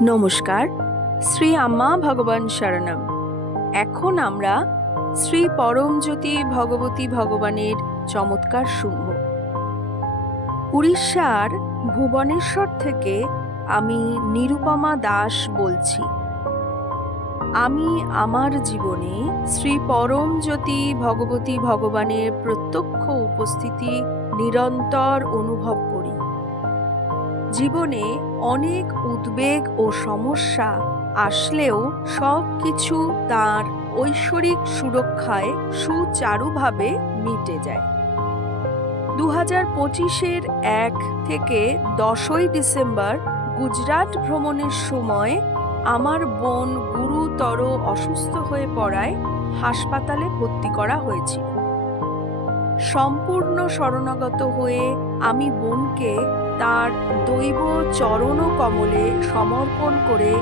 নমস্কার, শ্রী আম্মা ভগবান শরণম। এখন আমরা শ্রী পরমজ্যোতি ভগবতী ভগবানের চমৎকার শুনব। উড়িষ্যার ভুবনেশ্বর থেকে আমি নিরুপমা দাস বলছি। আমি আমার জীবনে শ্রী পরমজ্যোতি ভগবতী ভগবানের প্রত্যক্ষ উপস্থিতি নিরন্তর অনুভব করি। জীবনে অনেক উদ্বেগ ও সমস্যা আসলেও সব কিছু তাঁর ঐশ্বরিক সুরক্ষায় সুচারুভাবে মিটে যায়। 2025-এর 1 থেকে 10ই ডিসেম্বর গুজরাট ভ্রমণের সময় আমার বোন গুরুতর অসুস্থ হয়ে পড়ায় হাসপাতালে ভর্তি করা হয়েছিল। সম্পূর্ণ শরণাগত হয়ে আমি বোনকে তার দৈব চরণ কমলে সমর্পণ করে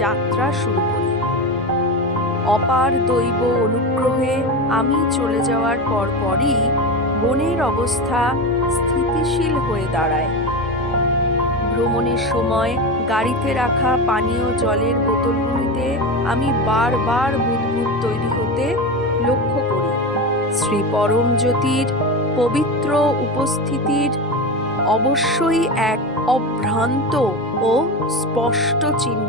যাত্রা শুরু করি। অপার দৈব অনুগ্রহে আমি চলে যাওয়ার পরপরই বোনের অবস্থা স্থিতিশীল হয়ে দাঁড়ায়। ভ্রমণের সময় গাড়িতে রাখা পানীয় জলের বোতলগুলিতে আমি বারবার বুদবুদ তৈরি হতে লক্ষ্য করি। শ্রী পরমজ্যোতির পবিত্র উপস্থিতির অবশ্যই এক অভ্রান্ত ও স্পষ্ট চিহ্ন।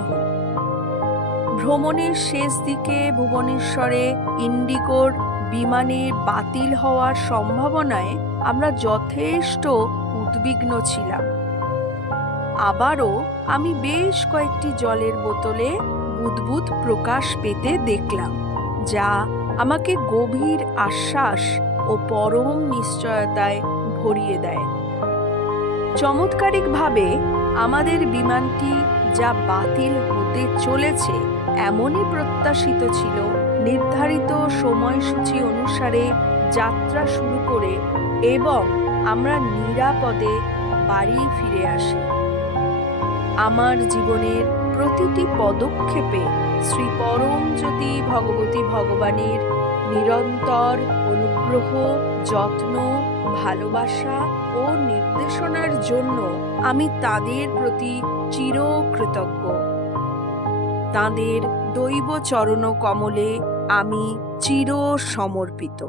ভ্রমণের শেষ দিকে ভুবনেশ্বরে ইন্ডিগোর বিমানে বাতিল হওয়ার সম্ভাবনায় আমরা যথেষ্ট উদ্বিগ্ন ছিলাম। আবারও আমি বেশ কয়েকটি জলের বোতলে বুদবুদ প্রকাশ পেতে দেখলাম, যা আমাকে গভীর আশ্বাস ও পরম নিশ্চয়তায় ভরিয়ে দেয়। চমৎকারিকভাবে আমাদের বিমানটি যা বাতিল হতে চলেছে এমনই প্রত্যাশিত ছিল, নির্ধারিত সময়সূচি অনুসারে যাত্রা শুরু করে এবং আমরা নিরাপদে বাড়ি ফিরে আসি। আমার জীবনের প্রতিটি পদক্ষেপে শ্রী পরমজ্যোতি ভগবতী ভগবানের নিরন্তর অনুগ্রহ, যত্ন, ভালোবাসা ও নির্দেশনার জন্য আমি তাদের প্রতি চিরকৃতজ্ঞ। তাঁদের দৈব চরণ কমলে আমি চির সমর্পিত।